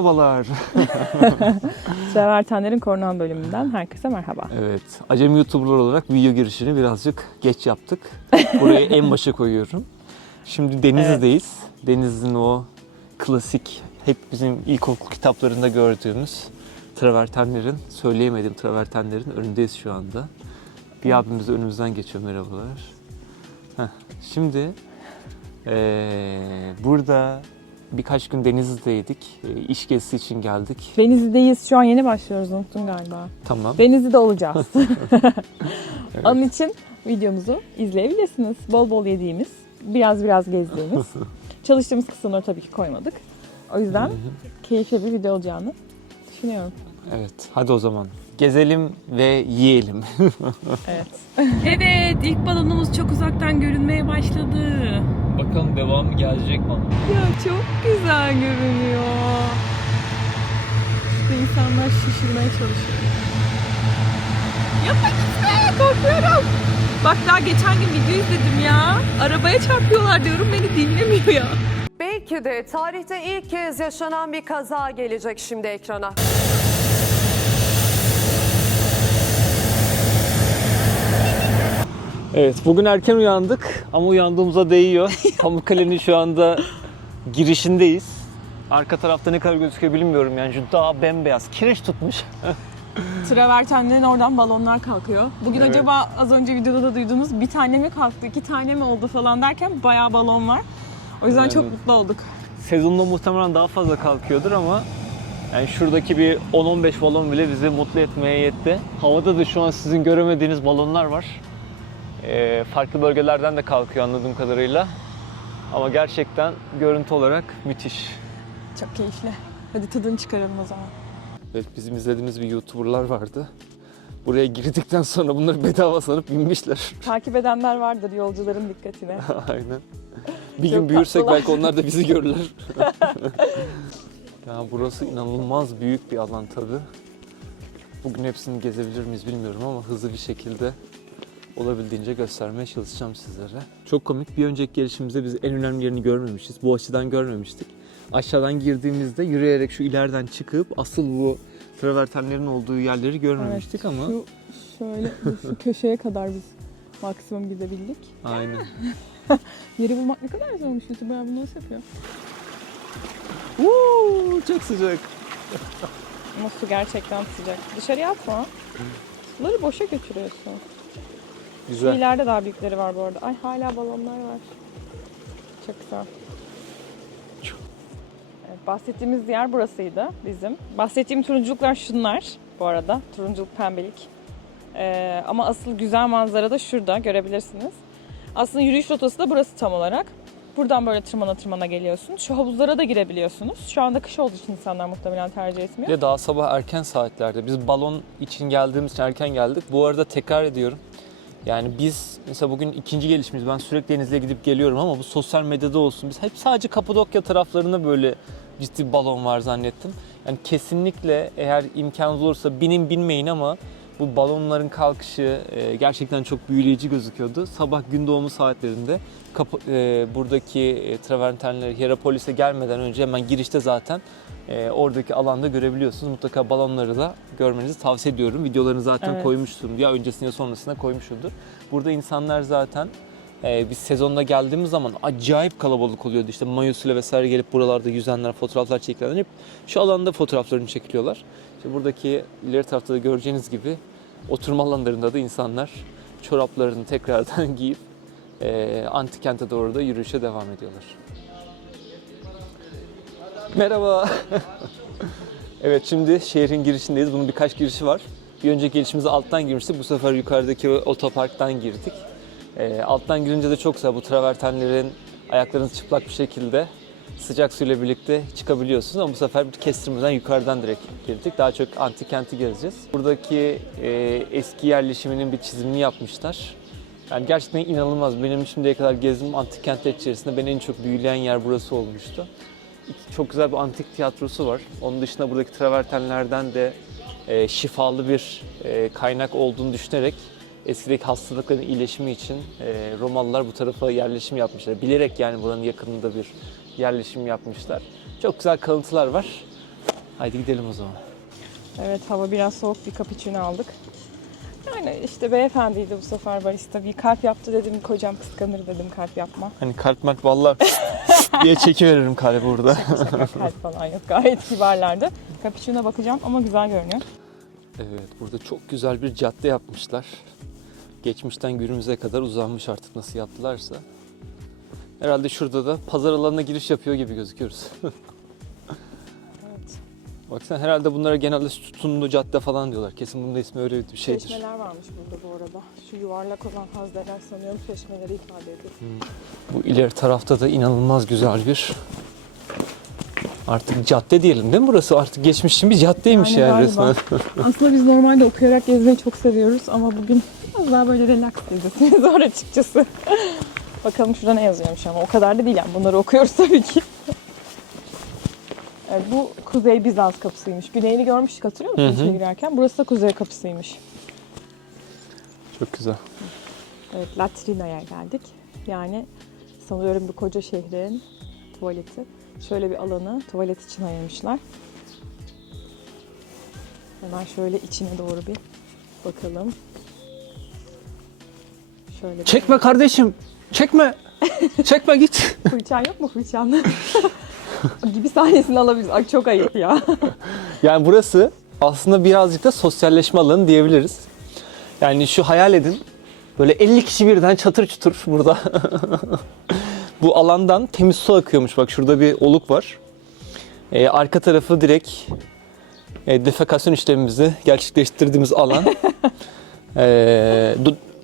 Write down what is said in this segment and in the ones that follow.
Merhabalar. Travertenlerin korunan bölümünden herkese merhaba. Evet, acemi YouTuber'lar olarak video girişini birazcık geç yaptık. Burayı en başa koyuyorum. Şimdi Denizli'deyiz. Denizli'nin o klasik, hep bizim ilkokul kitaplarında gördüğümüz travertenlerin, söyleyemediğim travertenlerin önündeyiz şu anda. Bir abimiz de önümüzden geçiyor, merhabalar. Heh, şimdi eee, burada birkaç gün Denizli'deydik. E, İş gezisi için geldik. Denizli'deyiz. Şu an yeni başlıyoruz. Unuttun galiba. Tamam. Denizli'de olacağız. Onun için videomuzu izleyebilirsiniz. Bol bol yediğimiz, biraz biraz gezdiğimiz. Çalıştığımız kısımları tabii ki koymadık. O yüzden keyifli bir video olacağını düşünüyorum. Evet, hadi o zaman. Gezelim ve yiyelim. Evet. evet, ilk balonumuz çok uzaktan görünmeye başladı. Bakalım devamı gelecek mi? Ya çok güzel görünüyor. İşte insanlar şişirmeye çalışıyor. Yapma gitme, korkuyorum. Bak daha geçen gün video izledim ya. Arabaya çarpıyorlar diyorum beni dinlemiyor ya. Belki de tarihte ilk kez yaşanan bir kaza gelecek şimdi ekrana. Evet, bugün erken uyandık ama uyandığımıza değiyor. Pamukkale'nin şu anda girişindeyiz. Arka tarafta ne kadar gözüküyor bilmiyorum yani şu dağ bembeyaz, kireç tutmuş. Travertenlerin oradan balonlar kalkıyor. Bugün Evet. acaba az önce videoda da duyduğumuz bir tane mi kalktı, iki tane mi oldu falan derken bayağı balon var. O yüzden çok Evet. mutlu olduk. Sezonda muhtemelen daha fazla kalkıyordur ama yani şuradaki bir 10-15 balon bile bizi mutlu etmeye yetti. Havada da şu an sizin göremediğiniz balonlar var. Ee, farklı bölgelerden de kalkıyor anladığım kadarıyla. Ama gerçekten görüntü olarak müthiş. Çok keyifli. Hadi tadını çıkaralım o zaman. Evet bizim izlediğimiz bir YouTuber'lar vardı. Buraya girdikten sonra bunları bedava sanıp binmişler. Takip edenler vardır yolcuların dikkatine. Aynen. Bir Çok gün büyürsek tatlılar. belki onlar da bizi görürler. ya burası inanılmaz büyük bir alan tabii. Bugün hepsini gezebilir miyiz bilmiyorum ama hızlı bir şekilde olabildiğince göstermeye çalışacağım sizlere. Çok komik. Bir önceki gelişimizde biz en önemli yerini görmemişiz. Bu açıdan görmemiştik. Aşağıdan girdiğimizde yürüyerek şu ileriden çıkıp asıl bu travertenlerin olduğu yerleri görmemiştik ama Şu şöyle şu köşeye kadar biz maksimum gidebildik. aynen. Yeri bulmak ne kadar zormuş YouTuber bunu nasıl yapıyor? Uuu, çok sıcak. Ama su gerçekten sıcak. Dışarıya atma. Suları boşa götürüyorsun. Güzel. ileride daha büyükleri var bu arada. Ay hala balonlar var. Çok güzel. Evet, bahsettiğimiz yer burasıydı bizim. Bahsettiğim turunculuklar şunlar bu arada. Turunculuk pembelik. Ee, ama asıl güzel manzara da şurada görebilirsiniz. Aslında yürüyüş rotası da burası tam olarak. Buradan böyle tırmana tırmana geliyorsun. Şu havuzlara da girebiliyorsunuz. Şu anda kış olduğu için insanlar muhtemelen tercih etmiyor. De daha sabah erken saatlerde. Biz balon için geldiğimiz için erken geldik. Bu arada tekrar ediyorum. Yani biz mesela bugün ikinci gelişimiz. Ben sürekli Denizli'ye gidip geliyorum ama bu sosyal medyada olsun. Biz hep sadece Kapadokya taraflarında böyle ciddi balon var zannettim. Yani kesinlikle eğer imkanınız olursa binin binmeyin ama bu balonların kalkışı e, gerçekten çok büyüleyici gözüküyordu. Sabah gün doğumu saatlerinde kapı, e, buradaki e, travertenleri Hierapolis'e gelmeden önce hemen girişte zaten e, oradaki alanda görebiliyorsunuz. Mutlaka balonları da görmenizi tavsiye ediyorum. Videolarını zaten Evet. koymuştum. Ya öncesinde ya sonrasında koymuşumdur. Burada insanlar zaten e, biz sezonda geldiğimiz zaman acayip kalabalık oluyordu. İşte mayosuyla vesaire gelip buralarda yüzenler, fotoğraflar çekilenler hep şu alanda fotoğraflarını çekiliyorlar. İşte buradaki ileri tarafta da göreceğiniz gibi oturma alanlarında da insanlar çoraplarını tekrardan giyip e, antik doğru da yürüyüşe devam ediyorlar. Merhaba. evet şimdi şehrin girişindeyiz. Bunun birkaç girişi var. Bir önceki girişimize alttan girmiştik. Bu sefer yukarıdaki otoparktan girdik. E, alttan girince de çok güzel. Bu travertenlerin ayaklarınız çıplak bir şekilde sıcak suyla birlikte çıkabiliyorsunuz ama bu sefer bir kestirmeden yukarıdan direkt girdik. Daha çok antik kenti gezeceğiz. Buradaki e, eski yerleşiminin bir çizimini yapmışlar. Yani gerçekten inanılmaz. Benim şimdiye kadar gezdiğim antik kentler içerisinde beni en çok büyüleyen yer burası olmuştu. Çok güzel bir antik tiyatrosu var. Onun dışında buradaki travertenlerden de e, şifalı bir e, kaynak olduğunu düşünerek eskideki hastalıkların iyileşimi için e, Romalılar bu tarafa yerleşim yapmışlar. Bilerek yani buranın yakınında bir yerleşim yapmışlar. Çok güzel kalıntılar var. Haydi gidelim o zaman. Evet hava biraz soğuk bir cappuccino aldık. Yani işte beyefendiydi bu sefer barista. Bir kalp yaptı dedim kocam kıskanır dedim kalp yapma. Hani kalp mark vallahi diye çekiveririm kalbi burada. Şaka kalp falan yok gayet kibarlardı. Cappuccino bakacağım ama güzel görünüyor. Evet, burada çok güzel bir cadde yapmışlar. Geçmişten günümüze kadar uzanmış artık nasıl yaptılarsa. Herhalde şurada da pazar alanına giriş yapıyor gibi gözüküyoruz. Evet. Baksana herhalde bunlara genelde sütunlu cadde falan diyorlar. Kesin bunun da ismi öyle bir şeydir. Çeşmeler varmış burada bu arada. Şu yuvarlak olan hazneler sanıyorum çeşmeleri ifade ediyor. Bu ileri tarafta da inanılmaz güzel bir artık cadde diyelim değil mi burası? Artık geçmişin bir caddeymiş Yani yani, resmen. Aslında biz normalde okuyarak gezmeyi çok seviyoruz ama bugün biraz daha böyle relax gezmesi zor açıkçası. Bakalım şurada ne yazıyormuş ama o kadar da değil yani bunları okuyoruz tabii ki. Evet, bu Kuzey Bizans kapısıymış. Güneyini görmüştük hatırlıyor musun içeri girerken? Burası da Kuzey kapısıymış. Çok güzel. Evet, Latrina'ya geldik. Yani sanıyorum bir koca şehrin tuvaleti. Şöyle bir alanı tuvalet için ayırmışlar. Hemen şöyle içine doğru bir bakalım. Şöyle bir- Çekme kardeşim. Çekme. Çekme git. Fırçan yok mu fırçan? gibi sahnesini alabiliriz. Ay çok ayıp ya. Yani burası aslında birazcık da sosyalleşme alanı diyebiliriz. Yani şu hayal edin. Böyle 50 kişi birden çatır çutur burada. Bu alandan temiz su akıyormuş. Bak şurada bir oluk var. Ee, arka tarafı direkt e, defekasyon işlemimizi gerçekleştirdiğimiz alan. Ee,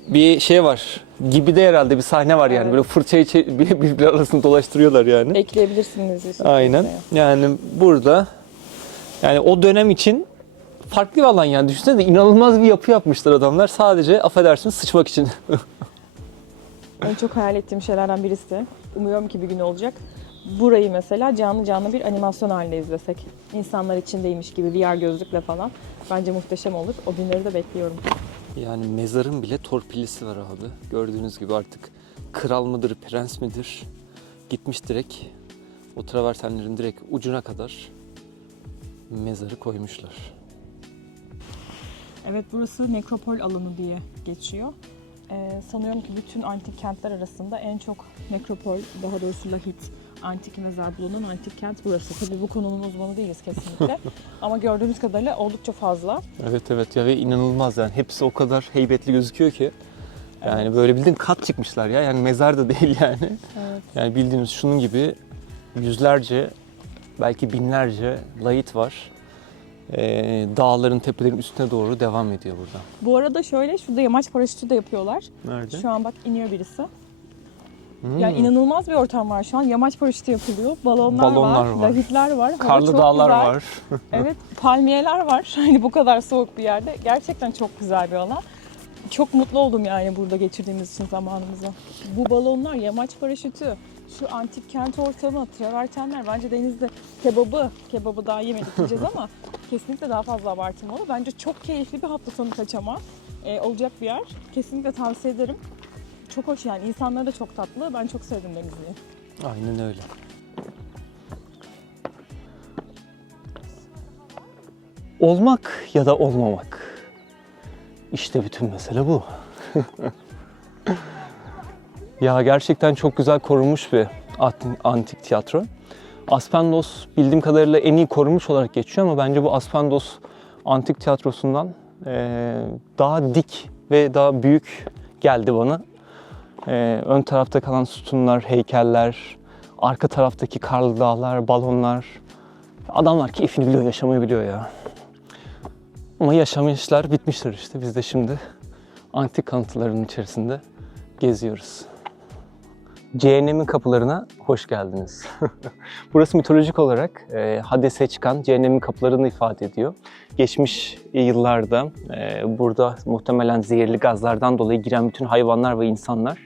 bir şey var. Gibi de herhalde bir sahne var yani. Evet. Böyle fırçayı çe- bir- birbirleri arasında dolaştırıyorlar yani. Ekleyebilirsiniz. Aynen. Yani burada yani o dönem için farklı bir alan yani. Düşünsene de inanılmaz bir yapı yapmışlar adamlar. Sadece affedersiniz sıçmak için. En çok hayal ettiğim şeylerden birisi. Umuyorum ki bir gün olacak. Burayı mesela canlı canlı bir animasyon halinde izlesek. İnsanlar içindeymiş gibi VR gözlükle falan. Bence muhteşem olur. O günleri de bekliyorum. Yani mezarın bile torpillisi var abi. Gördüğünüz gibi artık kral mıdır, prens midir? Gitmiş direkt o travertenlerin direkt ucuna kadar mezarı koymuşlar. Evet burası nekropol alanı diye geçiyor. Ee, sanıyorum ki bütün antik kentler arasında en çok nekropol, daha doğrusu lahit, antik mezar bulunan antik kent burası. Tabii bu konunun uzmanı değiliz kesinlikle. Ama gördüğümüz kadarıyla oldukça fazla. Evet evet ya ve inanılmaz yani hepsi o kadar heybetli gözüküyor ki. Yani böyle bildiğin kat çıkmışlar ya yani mezar da değil yani. Evet. Yani bildiğiniz şunun gibi yüzlerce belki binlerce layit var. Ee, dağların tepelerin üstüne doğru devam ediyor burada. Bu arada şöyle, şurada yamaç paraşütü de yapıyorlar. Nerede? Şu an bak iniyor birisi. Hmm. Yani inanılmaz bir ortam var şu an. Yamaç paraşütü yapılıyor. Balonlar, Balonlar var, var. lahitler var. Hava Karlı çok dağlar güzel. var. Evet, palmiyeler var. Hani bu kadar soğuk bir yerde. Gerçekten çok güzel bir alan. Çok mutlu oldum yani burada geçirdiğimiz için zamanımızı. Bu balonlar, yamaç paraşütü, şu antik kent ortamı, travertenler, bence denizde kebabı, kebabı daha yemedik yiyeceğiz ama kesinlikle daha fazla abartılmalı. Bence çok keyifli bir hafta sonu kaçama e, olacak bir yer. Kesinlikle tavsiye ederim. Çok hoş yani. İnsanları da çok tatlı. Ben çok sevdim Denizli'yi. Aynen öyle. Olmak ya da olmamak. İşte bütün mesele bu. ya gerçekten çok güzel korunmuş bir antik tiyatro. Aspendos bildiğim kadarıyla en iyi korunmuş olarak geçiyor ama bence bu Aspendos antik tiyatrosundan daha dik ve daha büyük geldi bana. Ee, ön tarafta kalan sütunlar, heykeller, arka taraftaki karlı dağlar, balonlar. Adamlar keyfini biliyor, yaşamayı biliyor ya. Ama yaşamışlar bitmişler işte. Biz de şimdi antik kanıtların içerisinde geziyoruz. Cehennemin kapılarına hoş geldiniz. Burası mitolojik olarak e, Hades'e çıkan cehennemin kapılarını ifade ediyor. Geçmiş yıllarda e, burada muhtemelen zehirli gazlardan dolayı giren bütün hayvanlar ve insanlar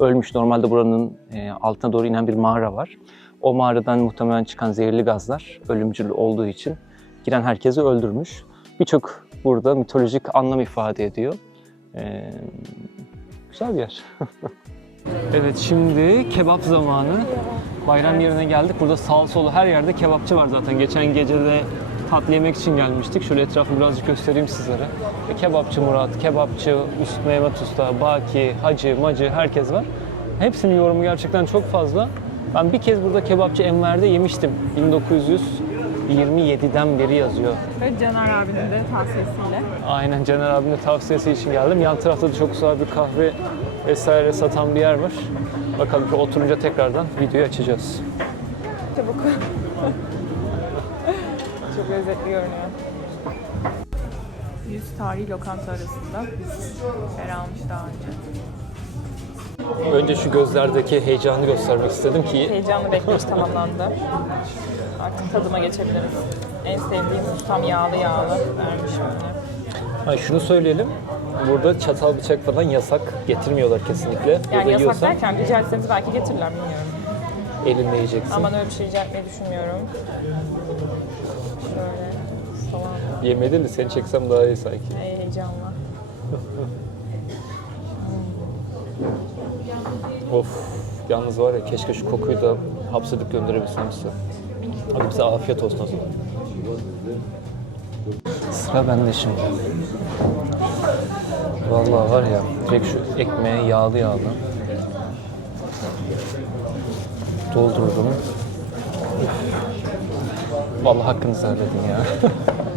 ölmüş. Normalde buranın e, altına doğru inen bir mağara var. O mağaradan muhtemelen çıkan zehirli gazlar ölümcül olduğu için giren herkesi öldürmüş. Birçok burada mitolojik anlam ifade ediyor. E, güzel bir yer. evet şimdi kebap zamanı. Bayram yerine geldik. Burada sağ solu her yerde kebapçı var zaten. Geçen gece de tatlı yemek için gelmiştik. Şöyle etrafı birazcık göstereyim sizlere. E, Kebapçı Murat, kebapçı Üst Mehmet Usta, Baki, Hacı, Macı herkes var. Hepsinin yorumu gerçekten çok fazla. Ben bir kez burada kebapçı Enver'de yemiştim. 1927'den beri yazıyor. Ve Caner abinin de tavsiyesiyle. Aynen Caner abinin de tavsiyesi için geldim. Yan tarafta da çok güzel bir kahve vesaire satan bir yer var. Bakalım ki oturunca tekrardan videoyu açacağız. Çabuk. Çok lezzetli görünüyor. 100 tarihi lokanta arasında yer almış daha önce. Önce şu gözlerdeki heyecanı göstermek istedim ki Heyecanlı bekleyiş tamamlandı. Artık tadıma geçebiliriz. En sevdiğim ustam yağlı yağlı vermiş bana. ha, şunu söyleyelim. Burada çatal bıçak falan yasak. Getirmiyorlar kesinlikle. Yani Burada yasak yiyorsan derken rica etseniz belki getirirler bilmiyorum. elinle yiyeceksin. Ama ben öyle bir şey rica etmeyi düşünmüyorum. Soğan Yemedin de seni çeksem daha iyi sanki. heyecanla. Of. Yalnız var ya keşke şu kokuyu da hapsedip gönderebilsem size. Hadi bize afiyet olsun o zaman. Sıra bende şimdi. Vallahi var ya direkt şu ekmeğe yağlı yağlı doldurdum. Vallahi hakkınızı helal edin ya.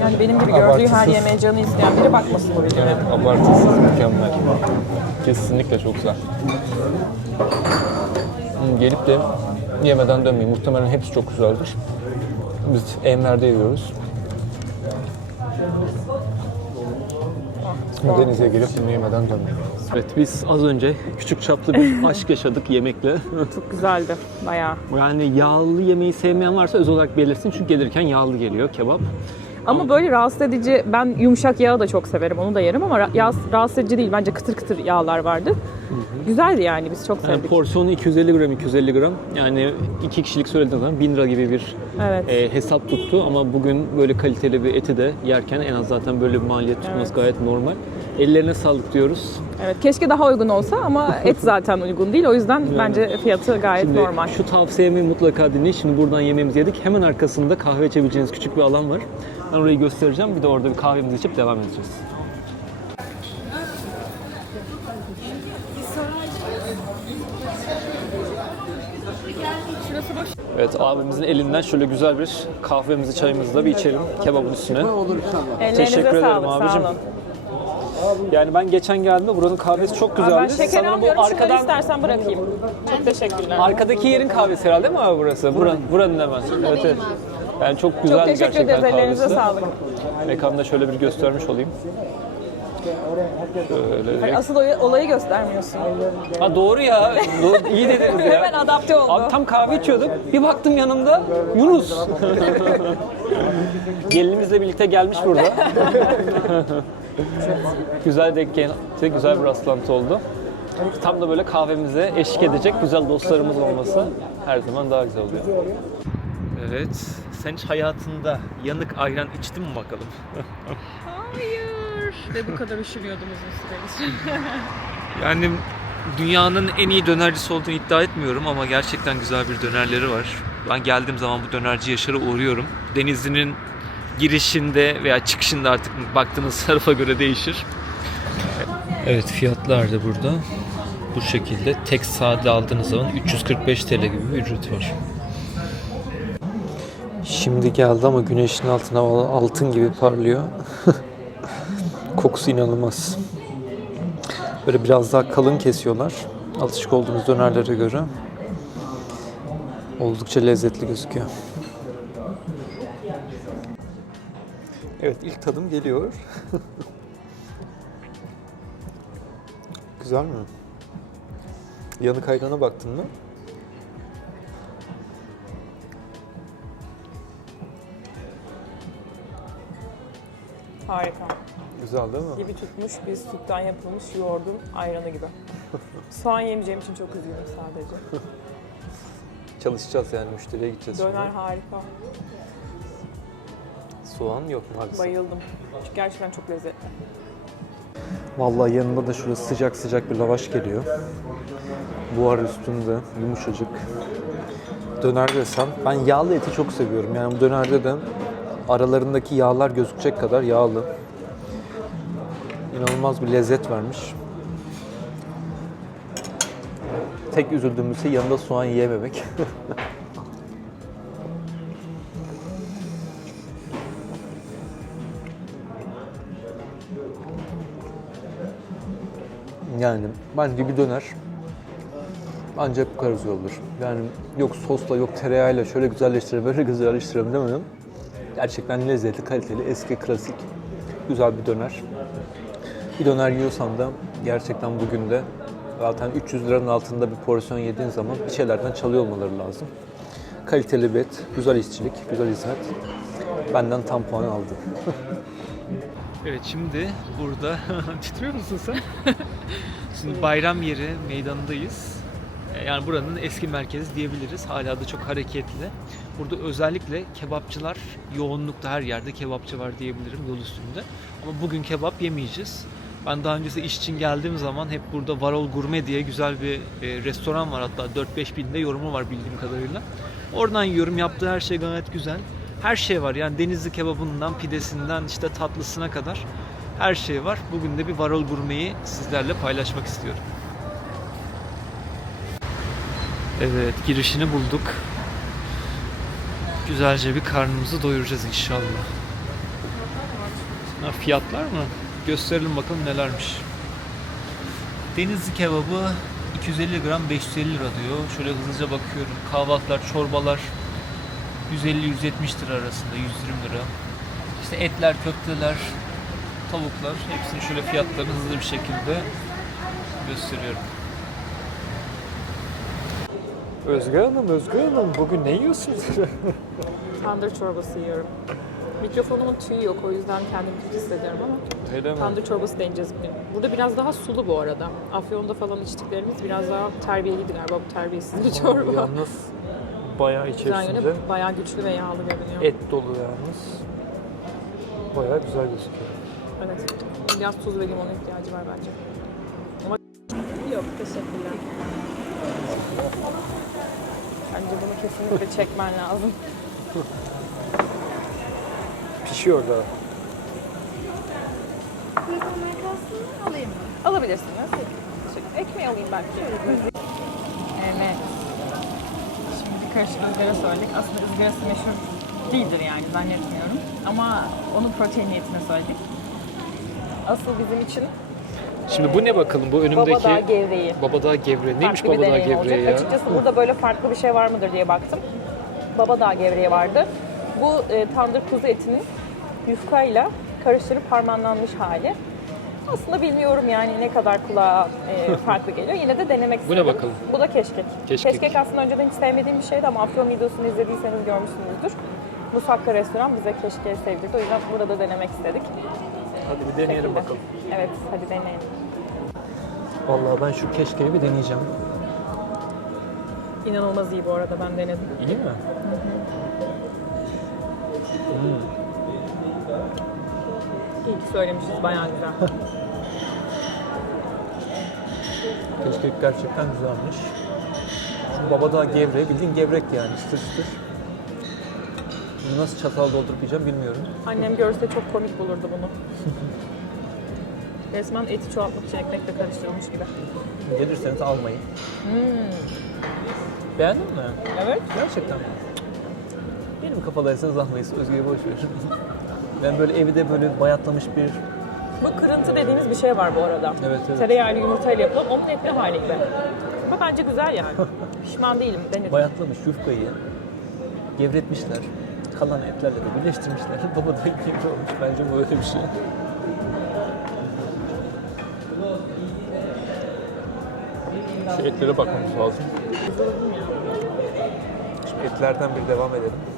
Yani benim gibi gördüğü her Abartısız. yemeğe canı isteyen biri bakmasın bu videoya. Evet, abartısız mükemmel. Kesinlikle çok güzel. Hmm, Gelip de yemeden dönmeyin. Muhtemelen hepsi çok güzeldir. Biz Enver'de yiyoruz. Denize girip bunu yemeden dönmeyin. Evet biz az önce küçük çaplı bir aşk yaşadık yemekle. Çok güzeldi bayağı. yani yağlı yemeği sevmeyen varsa özel olarak belirsin. Çünkü gelirken yağlı geliyor kebap. Ama böyle rahatsız edici, ben yumuşak yağı da çok severim, onu da yerim ama yağ, rahatsız edici değil. Bence kıtır kıtır yağlar vardı. Güzeldi yani, biz çok Yani sevdik. porsiyonu 250 gram 250 gram. Yani iki kişilik söylediğiniz zaman 1000 lira gibi bir Evet. e, hesap tuttu ama bugün böyle kaliteli bir eti de yerken en az zaten böyle bir maliyet tutması gayet normal. Ellerine sağlık diyoruz. Evet, keşke daha uygun olsa ama et zaten uygun değil. O yüzden bence fiyatı gayet Şimdi normal. şu tavsiyemi mutlaka dinleyin. Şimdi buradan yemeğimizi yedik. Hemen arkasında kahve içebileceğiniz küçük bir alan var. Ben orayı göstereceğim. Bir de orada bir kahvemizi içip devam edeceğiz. Evet abimizin elinden şöyle güzel bir kahvemizi çayımızı da bir içelim kebabın üstüne. Ellerinize teşekkür ederim sağlık, abicim. sağ olun. Yani ben geçen geldiğimde buranın kahvesi çok güzeldi. ben şeker Sanırım bu almıyorum, şunları arkadan istersen bırakayım. Çok teşekkürler. Arkadaki yerin kahvesi herhalde mi abi burası? Buranın, buranın hemen. Evet, evet. Yani çok güzel Çok teşekkür gerçekten ederiz, ellerinize kahvesi. sağlık. Mekanı şöyle bir göstermiş olayım. Şöyle direkt. Asıl olayı, olayı göstermiyorsun. Ha doğru ya. Doğru, iyi dediniz ya. Hemen adapte oldu. Abi tam kahve içiyorduk. Bir baktım yanımda Yunus. Gelinimizle birlikte gelmiş burada. güzel denk gel- güzel bir rastlantı oldu. Tam da böyle kahvemize eşlik edecek güzel dostlarımız olması her zaman daha güzel oluyor. Evet. Sen hiç hayatında yanık ayran içtin mi bakalım? Hayır. Ve bu kadar üşümüyordum uzun süredir. Yani dünyanın en iyi dönercisi olduğunu iddia etmiyorum ama gerçekten güzel bir dönerleri var. Ben geldiğim zaman bu dönerci Yaşar'a uğruyorum. Denizli'nin girişinde veya çıkışında artık baktığınız tarafa göre değişir. Evet fiyatlar da burada. Bu şekilde tek sade aldığınız zaman 345 TL gibi bir ücret var. Şimdi geldi ama güneşin altına altın gibi parlıyor. Kokusu inanılmaz. Böyle biraz daha kalın kesiyorlar. Alışık olduğumuz dönerlere göre. Oldukça lezzetli gözüküyor. Evet ilk tadım geliyor. Güzel mi? Yanık ayrana baktın mı? Harika. Güzel değil mi? Gibi tutmuş bir sütten yapılmış yoğurdun ayranı gibi. Soğan yemeyeceğim için çok üzgünüm sadece. Çalışacağız yani müşteriye gideceğiz Döner harika. Soğan yok maalesef. Bayıldım. Çünkü gerçekten çok lezzetli. Vallahi yanında da şöyle sıcak sıcak bir lavaş geliyor. Buhar üstünde, yumuşacık. Döner desem, ben yağlı eti çok seviyorum. Yani bu dönerde de aralarındaki yağlar gözükecek kadar yağlı. İnanılmaz bir lezzet vermiş. Tek üzüldüğüm şey yanında soğan yiyememek. Yani bence bir döner ancak bu kadar güzel olur. Yani yok sosla yok tereyağıyla şöyle güzelleştirelim böyle güzelleştirelim demedim. Gerçekten lezzetli, kaliteli, eski, klasik, güzel bir döner. Bir döner yiyorsan da gerçekten bugün de zaten 300 liranın altında bir porsiyon yediğin zaman bir şeylerden çalıyor olmaları lazım. Kaliteli bir et, güzel işçilik, güzel hizmet. Benden tam puan aldı. Evet şimdi burada titriyor musun sen? Şimdi bayram yeri meydanındayız. E, Yani buranın eski merkezi diyebiliriz. Hala da çok hareketli. Burada özellikle kebapçılar yoğunlukta her yerde kebapçı var diyebilirim yol üstünde. Ama bugün kebap yemeyeceğiz. Ben daha öncesi iş için geldiğim zaman hep burada Varol Gurme diye güzel bir e, restoran var hatta 4-5 binde yorumu var bildiğim kadarıyla. Oradan yiyorum. Yaptığı her şey gayet güzel. Her şey var yani denizli kebabından, pidesinden işte tatlısına kadar her şey var. Bugün de bir Varol Gurme'yi sizlerle paylaşmak istiyorum. Evet, girişini bulduk. Güzelce bir karnımızı doyuracağız inşallah. Ha, fiyatlar mı? Gösterelim bakalım nelermiş. Denizli kebabı 250 gram 550 lira diyor. Şöyle hızlıca bakıyorum. Kahvaltılar, çorbalar 150-170 lira arasında 120 lira. İşte etler, köfteler, tavuklar hepsini şöyle fiyatlarını hızlı bir şekilde gösteriyorum. Özge Hanım, Özge Hanım bugün ne yiyorsunuz? Tandır çorbası yiyorum. Mikrofonumun tüyü yok o yüzden kendimi kötü hissediyorum ama Öyle mi? tandır çorbası deneyeceğiz bugün. Burada biraz daha sulu bu arada. Afyon'da falan içtiklerimiz biraz daha terbiyeliydi galiba bu terbiyesiz bir çorba. Yalnız bayağı Güzel içerisinde yönü bayağı güçlü ve yağlı görünüyor. et dolu yalnız. Bayağı güzel gözüküyor. Evet. Biraz tuz ve limona ihtiyacı var bence. Ama yok teşekkürler. Bence bunu kesinlikle çekmen lazım. Pişiyor da. alayım mı? Alabilirsiniz. Teşekkür Ekmeği alayım belki. Karışık ızgara söyledik. Aslında ızgarası meşhur değildir yani zannetmiyorum. Ama onun protein niyetine söyledik. Asıl bizim için Şimdi bu ne bakalım bu önümdeki Babadağ gevreği. Babadağ gevreği. Neymiş farklı bir Babadağ deneyim gevreği olacak. ya? Açıkçası burada böyle farklı bir şey var mıdır diye baktım. Babadağ gevreği vardı. Bu e, tandır kuzu etinin yufkayla karıştırıp harmanlanmış hali. Aslında bilmiyorum yani ne kadar kulağa e, farklı geliyor. Yine de denemek Bu ne istedim. bakalım? Bu da keşkek. Keşkek. aslında önceden hiç sevmediğim bir şeydi ama Afyon videosunu izlediyseniz görmüşsünüzdür. Musakka restoran bize keşkeği sevdirdi. O yüzden burada denemek istedik. Hadi bir deneyelim Şekilde. bakalım. Evet, hadi deneyelim. Vallahi ben şu keşkeği bir deneyeceğim. İnanılmaz iyi bu arada ben denedim. İyi mi? İyi ki söylemişiz, bayağı güzel. Keşkek gerçekten güzelmiş. Şu Babadağ gevreği bildiğin gevrek yani çıtır çıtır. Bunu nasıl çatal doldurup yiyeceğim bilmiyorum. Annem görse çok komik bulurdu bunu. Resmen eti çoğaltmak için ekmekle karıştırılmış gibi. Gelirseniz almayın. Beğendin mi? Evet. Gerçekten mi? Benim kafadaysanız almayız. Özge'yi boş ver. ben böyle evde böyle bayatlamış bir Bu kırıntı dediğimiz bir şey var bu arada. Evet, evet. Tereyağlı yumurtayla yapılan omletli hali gibi. Ama bence güzel yani. Pişman değilim, denedim. bayatlamış yufkayı gevretmişler. Kalan etlerle de birleştirmişler. Babadağ gevreği olmuş. Bence bu öyle bir şey. Şu etlere bakmamız lazım. Şimdi etlerden bir devam edelim.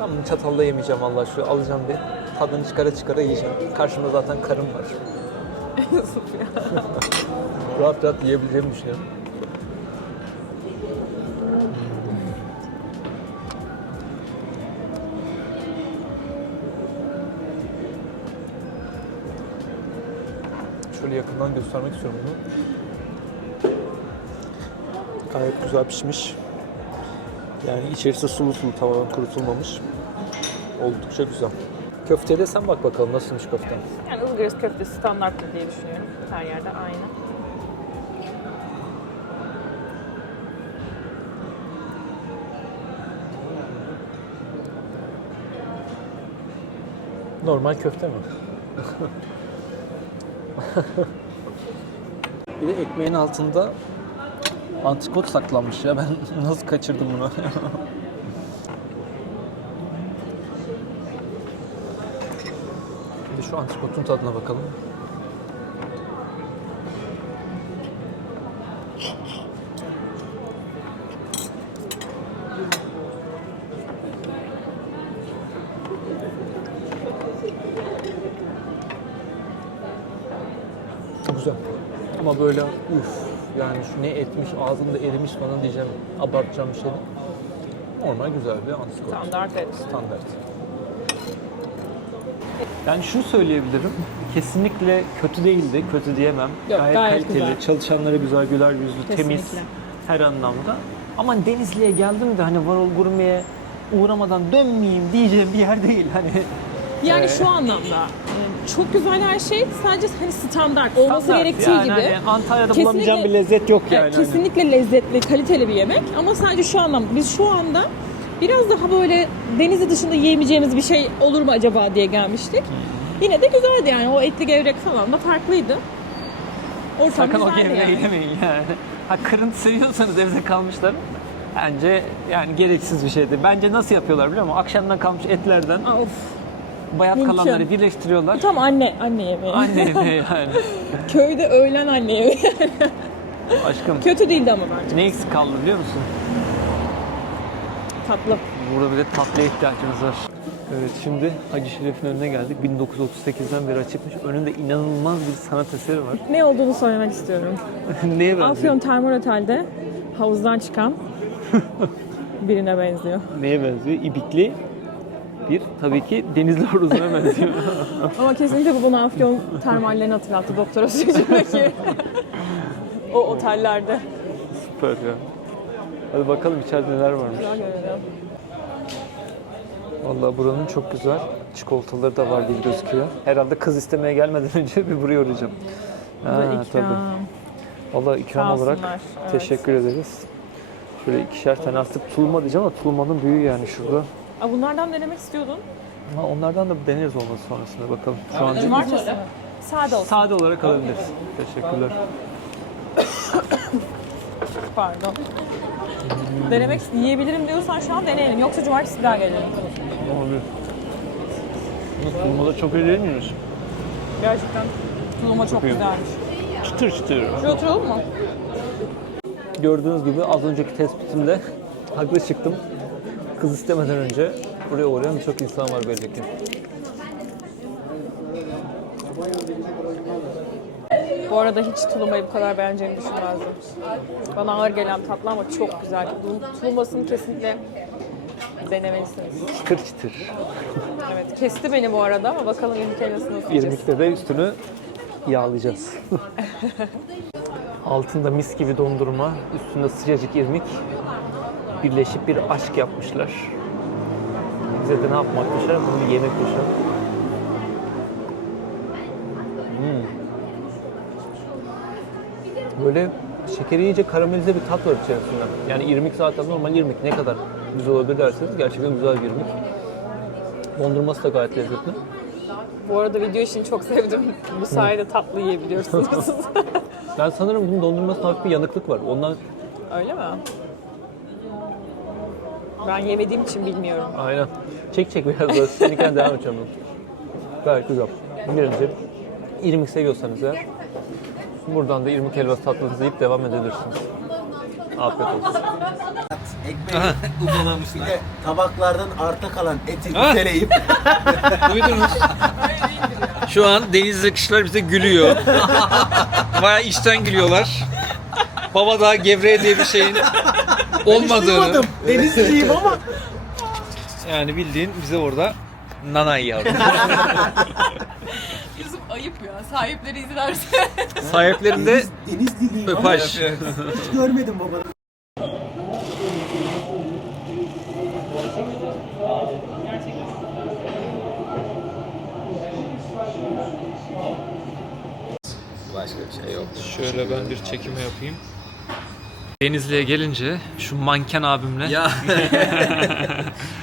Ben bunu çatalla yemeyeceğim Allah şu alacağım bir tadını çıkara çıkara yiyeceğim. Karşımda zaten karım var. rahat rahat yiyebileceğimi düşünüyorum. Şöyle yakından göstermek istiyorum bunu. Gayet güzel pişmiş. Yani içerisi sulu sulu tamamen kurutulmamış. Oldukça güzel. Köfteye de sen bak bakalım nasılmış köften. Yani ızgara köftesi standarttır diye düşünüyorum. Her yerde aynı. Normal köfte mi? bir de ekmeğin altında antrikot saklanmış ya. Ben nasıl kaçırdım bunu? de şu antrikotun tadına bakalım. Güzel. Ama böyle uf yani şu ne etmiş ağzımda erimiş falan diyeceğim. Abartacağım bir şey. Normal güzel bir antrikot. Standart et. Standart. Yani şunu söyleyebilirim. Kesinlikle kötü değildi. Kötü diyemem. Yok, gayet, gayet kaliteli. güzel. Çalışanları güzel, güler yüzlü, temiz. Kesinlikle. Her anlamda. Ama Denizli'ye geldim de hani Varol Gurme'ye uğramadan dönmeyeyim diyeceğim bir yer değil. Hani Yani Ee, şu anlamda e, çok güzel her şey sadece hani standart olması standart. gerektiği Yani gibi. hani Antalya'da Kesinlikle- bulamayacağım bir lezzet yok yani. Yani kesinlikle lezzetli, kaliteli bir yemek ama sadece şu anlamda biz şu anda biraz daha böyle denizi dışında yiyemeyeceğimiz bir şey olur mu acaba diye gelmiştik. Yine de güzeldi yani o etli gevrek falan da farklıydı. Ortam Sakın o güzeldi gevreği yani. yemeyin yani. Ha kırıntı seviyorsanız evde kalmışlar. Bence yani gereksiz bir şeydi. Bence nasıl yapıyorlar biliyor musun? Akşamdan kalmış etlerden Aa, of. Bayat Mümkün. kalanları birleştiriyorlar. Tam anne anne yemeği. Anne yemeği yani. Köyde öğlen anne yemeği. Aşkım Kötü değildi ama bence. ne eksik kaldı biliyor musun? Tatlı. Burada bir de tatlıya ihtiyacımız var. Evet şimdi Hacı Şeref'in önüne geldik. 1938'den beri açıkmış. Önünde inanılmaz bir sanat eseri var. Ne olduğunu söylemek istiyorum. Neye benziyor? Afyon Termal Otel'de havuzdan çıkan birine benziyor. Neye benziyor? İbikli bir tabii ki denizli horozuna benziyor. Ama kesinlikle bu bana Afyon termallerini hatırlattı doktora sürecindeki o otellerde. Süper ya. Hadi bakalım içeride neler varmış. Güzel görünüyor. Vallahi buranın çok güzel çikolataları da var gibi gözüküyor. Herhalde kız istemeye gelmeden önce bir buraya uğrayacağım. Ha, ikram. Vallahi ikram Sağ olarak evet. teşekkür ederiz. Şöyle ikişer tane artık tulma diyeceğim ama tulmanın büyüğü yani şurada. Aa, bunlardan denemek istiyordun. Ama onlardan da deneriz olması sonrasında bakalım. Şu an Cumartesi mi? Sade olsun. sade olarak alabiliriz. Teşekkürler. Pardon. Denemek yiyebilirim diyorsan şu an deneyelim. Yoksa cumartesi bir daha gelelim. Olabilir. Bu da çok iyi değil miymiş? Gerçekten tuluma çok iyi. güzelmiş. Çıtır çıtır. Şuraya oturalım mı? Gördüğünüz gibi az önceki tespitimde haklı çıktım. Kız istemeden önce buraya uğrayan birçok insan var belli ki. Bu arada hiç tulumayı bu kadar beğeneceğimi düşünmezdim. Bana ağır gelen tatlı ama çok güzel. Tulumasını kesinlikle denemelisiniz. Çıtır çıtır. Evet kesti beni bu arada ama bakalım irmik helvası nasıl yiyeceğiz. İrmikte de üstünü yağlayacağız. Altında mis gibi dondurma, üstünde sıcacık irmik. Birleşip bir aşk yapmışlar. Bize de ne yapmakmışlar? Bunu bir yemekmişler. Hmm. Böyle şekeri iyice karamelize bir tat var içerisinde. Yani irmik zaten normal irmik. Ne kadar güzel olabilir derseniz gerçekten güzel bir irmik. Dondurması da gayet lezzetli. Bu arada video için çok sevdim. Bu sayede tatlı yiyebiliyorsunuz. Ben sanırım bunun dondurmasında hafif bir yanıklık var. Ondan Öyle mi? Ben yemediğim için bilmiyorum. aynen. Çek çek biraz daha. Seninken devam edeceğim. Gayet güzel. Birinci, irmik seviyorsanız eğer buradan da irmik helvası tatlınızı yiyip devam edebilirsiniz. Afiyet olsun. Ekmeği ufalamış. Bir de tabaklardan arta kalan eti güzeleyip Duydunuz. Şu an Denizli kişiler bize gülüyor. Baya içten gülüyorlar. Baba daha gevreğe diye bir şeyin olmadığını. Denizliyim ama Yani bildiğin bize orada nanay yavrum. ayıp ya. Sahipleri izlerse. Sahiplerinde Deniz, deniz diliyim ama öpaş. hiç görmedim babanı. Başka bir şey yok. Şöyle ben bir çekimi yapayım. Denizli'ye gelince şu manken abimle Ya.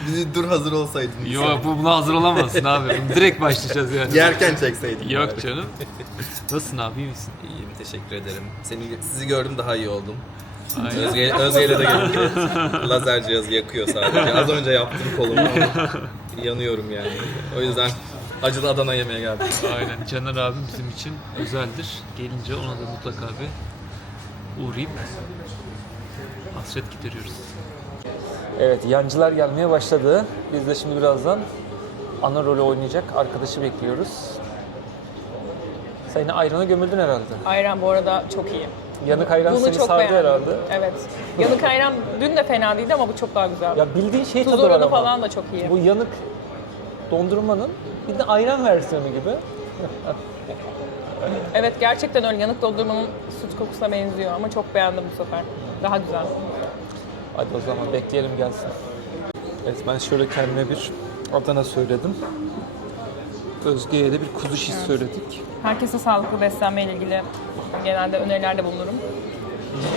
Bizi dur hazır olsaydın. Yo bu buna hazır olamazsın abi. Direkt başlayacağız yani. Yerken çekseydin. Yok bari. canım. Nasılsın abi iyi misin? İyiyim teşekkür ederim. Seni sizi gördüm daha iyi oldum. Aynen. Özge, Özge'yle de geldik. Lazer cihazı yakıyor sadece. Az önce yaptım kolumu. Yanıyorum yani. O yüzden acılı Adana yemeye geldim. Aynen. Caner abim bizim için özeldir. Gelince ona da mutlaka bir uğrayıp hasret gideriyoruz. Evet, yancılar gelmeye başladı. Biz de şimdi birazdan ana rolü oynayacak arkadaşı bekliyoruz. Sen yine ayrana gömüldün herhalde. Ayran bu arada çok iyi. Yanık ayran Bunu seni çok sardı beğendim. herhalde. Evet. Yanık ayran dün de fena değildi ama bu çok daha güzel. Ya bildiğin şey Tuz tadı var oranı ama. falan da çok iyi. Bu yanık dondurmanın bir de ayran versiyonu gibi. Evet gerçekten öyle yanık doldurmanın süt kokusuna benziyor ama çok beğendim bu sefer. Daha güzel. Hadi o zaman bekleyelim gelsin. Evet ben şöyle kendime bir Adana söyledim. Özge'ye de bir kuzu şiş söyledik. Herkese sağlıklı beslenme ile ilgili genelde önerilerde bulunurum.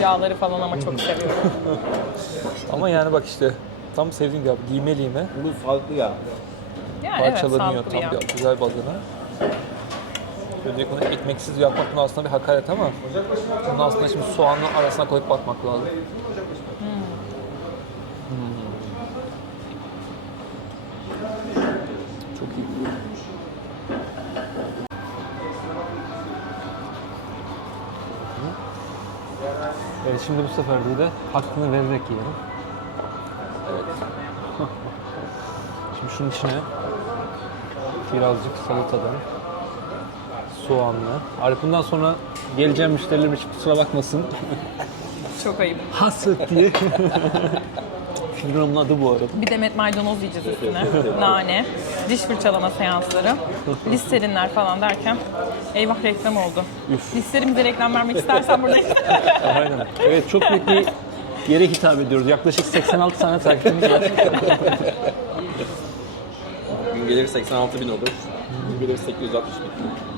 Yağları falan ama çok seviyorum. Ama yani bak işte tam sevdiğim gibi lime lime Bu farklı ya. Yani evet parçalanıyor sağlıklı tam bir yağ. bir güzel bir Adana. Böyle direkt bunu ekmeksiz yapmak bunun aslında bir hakaret ama bunu aslında şimdi soğanla arasına koyup batmak lazım. Hmm. Çok iyi. Evet şimdi bu sefer de hakkını vererek yiyelim. Evet. şimdi şunun içine birazcık salatadan soğanlı. Artık bundan sonra geleceğim müşterilerim hiç kusura bakmasın. Çok ayıp. Hasret diye. Programın adı bu arada. Bir demet maydanoz yiyeceğiz üstüne. Nane, diş fırçalama seansları, listerinler falan derken eyvah reklam oldu. Listerimize reklam vermek istersen buradayız. Aynen. Evet çok büyük bir yere hitap ediyoruz. Yaklaşık 86 tane takipçimiz var. Gün gelir 86 bin olur. Gün gelir 860 bin.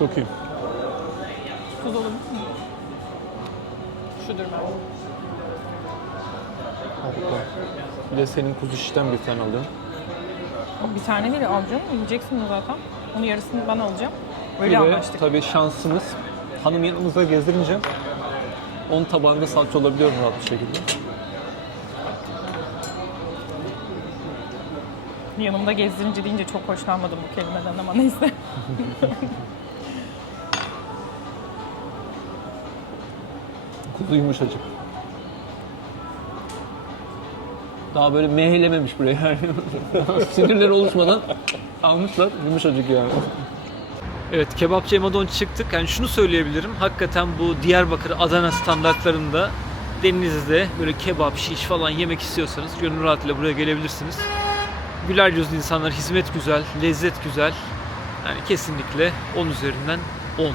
Çok iyi. Tuz olur mu? Şudur ben. Harika. Bir de senin kuzu şişten bir tane alıyorum. Bir tane değil alacağım. Yiyeceksin onu zaten. Onun yarısını ben alacağım. Öyle Bir de anlaştık. tabii şansımız hanım yanımızda gezdirince onun tabağında salça olabiliyor rahat bir şekilde. Yanımda gezdirince deyince çok hoşlanmadım bu kelimeden ama neyse. Kuzu yumuşacık. Daha böyle mehlememiş buraya yani. Sinirleri oluşmadan almışlar yumuşacık yani. Evet kebapçı Emadon çıktık. Yani şunu söyleyebilirim. Hakikaten bu Diyarbakır Adana standartlarında Denizli'de böyle kebap, şiş falan yemek istiyorsanız gönül rahatıyla buraya gelebilirsiniz. Güler yüzlü insanlar, hizmet güzel, lezzet güzel. Yani kesinlikle 10 üzerinden 10.